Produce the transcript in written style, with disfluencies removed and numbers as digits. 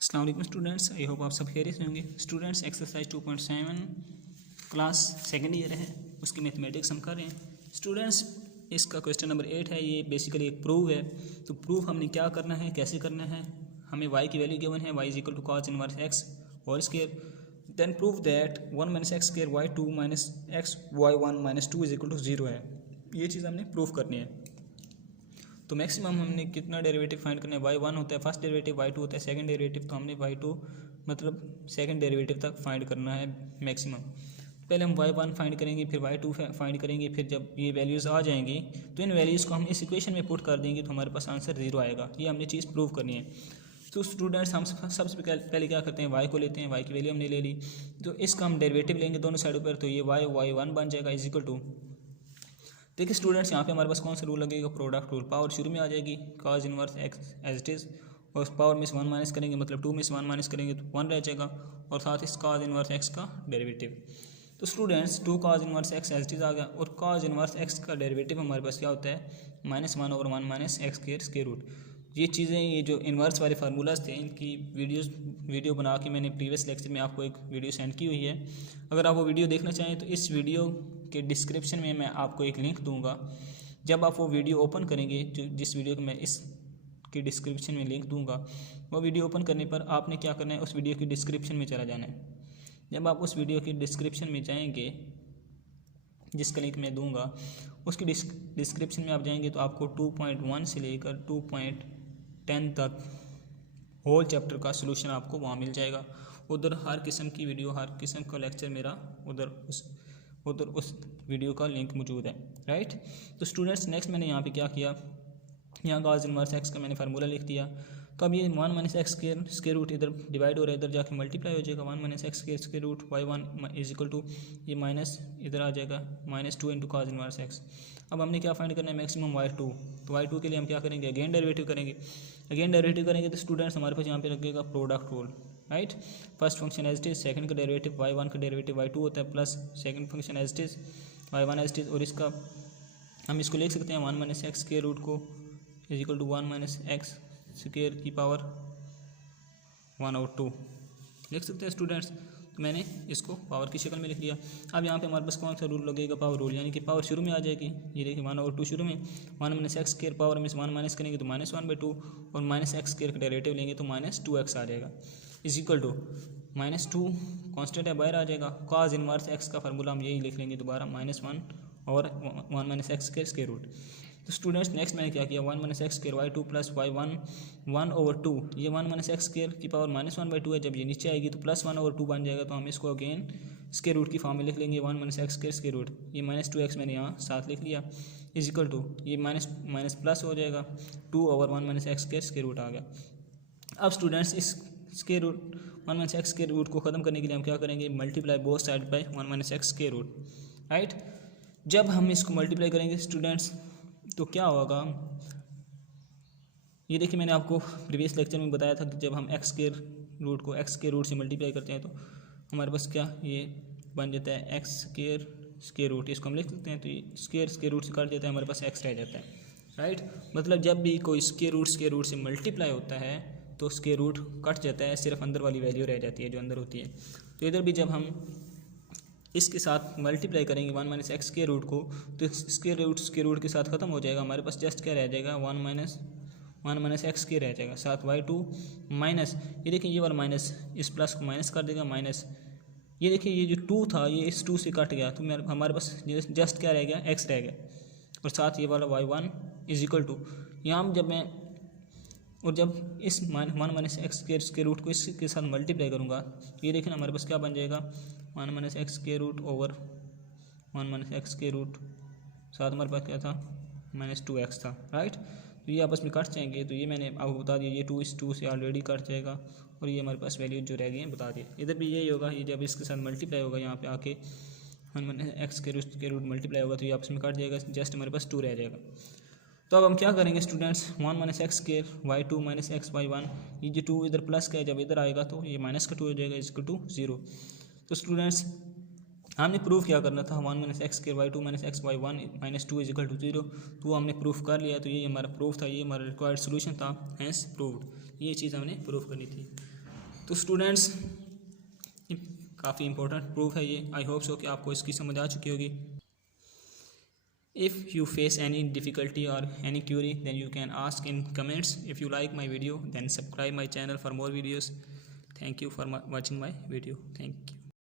अस्सलाम वालेकुम students, I hope आप सब खैरियत से होंगे। Students exercise 2.7 class second year है, उसकी मैथमेटिक्स हम कर रहे हैं। स्टूडेंट्स इसका क्वेश्चन नंबर 8 है। ये बेसिकली एक प्रूफ है। तो प्रूफ हमने क्या करना है, कैसे करना है। हमें y की वैल्यू गिवन है, y is equal to cos inverse x whole square. Then proof that 1 minus x square y2 minus x y1 minus 2 is equal to 0 है। ये चीज़ हमने प्रूफ करनी है। तो मैक्सिमम हमने कितना डेरिवेटिव फाइंड करना है, y1 होता है फर्स्ट डेरिवेटिव, y2 होता है सेकंड डेरिवेटिव। तो हमने y2 मतलब सेकंड डेरिवेटिव तक फाइंड करना है मैक्सिमम। पहले हम y1 फाइंड करेंगे, फिर y2 फाइंड करेंगे। फिर जब ये वैल्यूज़ आ जाएंगी तो इन वैल्यूज़ को हम इस इक्वेशन में पुट कर देंगे तो हमारे पास आंसर 0 आएगा। ये हमने चीज़ प्रूव करनी है। तो स्टूडेंट्स हम सबसे पहले क्या करते हैं, y को लेते हैं। y की वैल्यू हमने ले ली, तो इसका हम डेरिवेटिव लेंगे दोनों साइडों पर। तो ये y1 बन जाएगा इज इक्वल टू, देखिए स्टूडेंट्स यहाँ पे हमारे पास कौन सा रूल लगेगा, प्रोडक्ट रूल। पावर शुरू में आ जाएगी cos inverse x as it is, और पावर में से 1 माइनस करेंगे मतलब 2 में से 1 माइनस करेंगे तो 1 रह जाएगा, और साथ ही cos इनवर्स x का डेरिवेटिव। तो students 2 cos inverse x as it is आ गया, और cos इनवर्स x का डेरिवेटिव हमारे पास क्या होता है, -1/1 माइनस एक्स स्क्वायर रूट। ये चीज़ें, ये जो इन्वर्स वाले फार्मूलाज थे, इनकी वीडियो बना के मैंने प्रीवियस लेक्चर में आपको एक वीडियो सेंड की हुई है। अगर आप वो वीडियो देखना चाहें तो इस वीडियो के डिस्क्रिप्शन में मैं आपको एक लिंक दूंगा। जब आप वो वीडियो ओपन करेंगे, जो जिस वीडियो को मैं इस के डिस्क्रिप्शन में लिंक दूंगा, वो वीडियो ओपन करने पर आपने क्या करना है, उस वीडियो की डिस्क्रिप्शन में चला जाना है। जब आप उस वीडियो की डिस्क्रिप्शन में जाएंगे, जिसका लिंक मैं दूंगा, उसकी डिस्क्रिप्शन में आप जाएंगे तो आपको 2.1 से लेकर 2.10 तक होल चैप्टर का सलूशन आपको वहाँ मिल जाएगा। उधर हर किस्म की वीडियो, हर किस्म का लेक्चर मेरा उधर उस वीडियो का लिंक मौजूद है, राइट। तो स्टूडेंट्स नेक्स्ट मैंने यहाँ पे क्या किया, यहाँ cos इनवर्स x का मैंने फार्मूला लिख दिया। कब ये 1 माइनस एक्स स्क्वायर रूट इधर डिवाइड हो रहा है, इधर जाके मल्टीप्लाई हो जाएगा। 1 minus x square root y1 is equal to, ये माइनस इधर आ जाएगा -2 इंटू cos इनवर्स x। अब हमने क्या फाइंड करना है, मैक्सिमम y2। तो y2 के लिए हम क्या करेंगे, अगेन डेरिवेटिव करेंगे। तो स्टूडेंट्स हमारे पास यहाँ पे लगेगा product rule, right. First function as it is, second का डेरिवेटिव y1 का डेरिवेटिव y2 होता है, plus second function as it is y1 as it is, और इसका हम इसको लिख सकते हैं 1 माइनस एक्स स्क्वायर रूट को is equal to 1 minus x square की पावर 1/2 लिख सकते हैं स्टूडेंट्स। तो मैंने इसको पावर की शक्ल में लिख लिया। अब यहाँ पे हमारे पास कौन सा रूल लगेगा, पावर रूल, यानी कि पावर शुरू में आ जाएगी। ये देखिए 1/2 शुरू में, 1 माइनस एक्स स्क्वायर पावर में से 1 माइनस करेंगे तो -1/2, और माइनस एक्स स्क्वायर का डेरिवेटिव लेंगे तो -2x आ जाएगा इज इक्वल टू -2 कॉन्स्टेंट है, बाहर आ जाएगा। cos इनवर्स x का फार्मूला हम यही लिख लेंगे दोबारा, -1 और 1 माइनस एक्स स्क्वायर रूट। तो स्टूडेंट्स नेक्स्ट मैंने क्या किया, 1 minus x square y2 plus y1 1/2, ये 1 माइनस एक्स स्क्वायर की पावर -1/2 है। जब ये नीचे आएगी तो +1/2 बन जाएगा। तो हम इसको अगेन स्क्वायर रूट की फॉर्म में लिख लेंगे, 1 माइनस एक्स स्क्वायर रूट, ये -2x मैंने यहाँ साथ लिख लिया इज इक्वल टू, ये माइनस प्लस हो जाएगा 2/1 माइनस एक्स स्क्वायर रूट आ गया। अब स्टूडेंट्स इस square root 1 minus x square root को ख़त्म करने के लिए हम क्या करेंगे, multiply both side by 1 minus x square root, right. जब हम इसको मल्टीप्लाई करेंगे स्टूडेंट्स तो क्या होगा, ये देखिए मैंने आपको प्रीवियस लेक्चर में बताया था कि जब हम एक्स स्क्वायर रूट को एक्स स्क्वायर रूट से मल्टीप्लाई करते हैं तो हमारे पास क्या ये बन जाता है एक्स स्क्वायर रूट। इसको हम लिख सकते हैं, तो ये स्क्वायर रूट से कट जाता है, हमारे पास एक्स रह जाता है, राइट। मतलब जब भी कोई स्क्वायर रूट से मल्टीप्लाई होता है तो स्क्वायर रूट कट जाता है, सिर्फ अंदर वाली वैल्यू रह जाती है जो अंदर होती है। तो इधर भी जब हम इसके साथ मल्टीप्लाई करेंगे 1 माइनस एक्स स्क्वायर रूट को, तो स्क्वायर रूट के साथ ख़त्म हो जाएगा। हमारे पास जस्ट क्या रह जाएगा, 1 माइनस एक्स स्क्वायर रह जाएगा, साथ y2 माइनस, ये देखिए ये वाला माइनस इस प्लस को माइनस कर देगा, माइनस ये देखिए ये जो 2 था ये इस 2 से कट गया, तो हमारे पास जस्ट क्या रह गया, x रह गया, और साथ ये वाला y1 इज इक्वल टू, यहाँ जब मैं और जब इस 1 माइनस एक्स स्क्वायर रूट को इसके साथ मल्टीप्लाई करूँगा तो ये देखिए ना हमारे पास क्या बन जाएगा, 1 minus x square root over 1 minus x square root, साथ हमारे पास क्या था, -2x था, राइट। तो ये आपस में कट जाएंगे, तो ये मैंने आपको बता दिया, ये 2 इस 2 से ऑलरेडी कट जाएगा, और ये हमारे पास वैल्यू जो रह गई है बता दिए। इधर भी यही होगा, ये जब इसके साथ मल्टीप्लाई होगा यहाँ पे आके 1 minus x square root multiply होगा तो ये आपस में कट जाएगा, जस्ट हमारे पास 2 रह जाएगा। तो अब हम क्या करेंगे students, 1 minus x square y2 minus x y1, ये जो 2 इधर प्लस का है, जब इधर आएगा तो ये माइनस का 2 हो जाएगा इज इक्वल टू 0। तो स्टूडेंट्स हमने प्रूफ क्या करना था, 1 minus x square y2 minus x y1 minus 2 is equal to 0। तो हमने प्रूफ कर लिया, तो ये हमारा प्रूफ था, ये हमारा रिक्वायर्ड सोल्यूशन था, हैंस प्रूव्ड। ये चीज़ हमने प्रूफ करनी थी। तो स्टूडेंट्स काफ़ी इंपॉर्टेंट प्रूफ है ये। आई होप सो कि आपको इसकी समझ आ चुकी होगी। If you face any difficulty or any query, then you can ask in comments. If you like my video, then subscribe my channel for more videos. Thank you for watching my video. Thank you.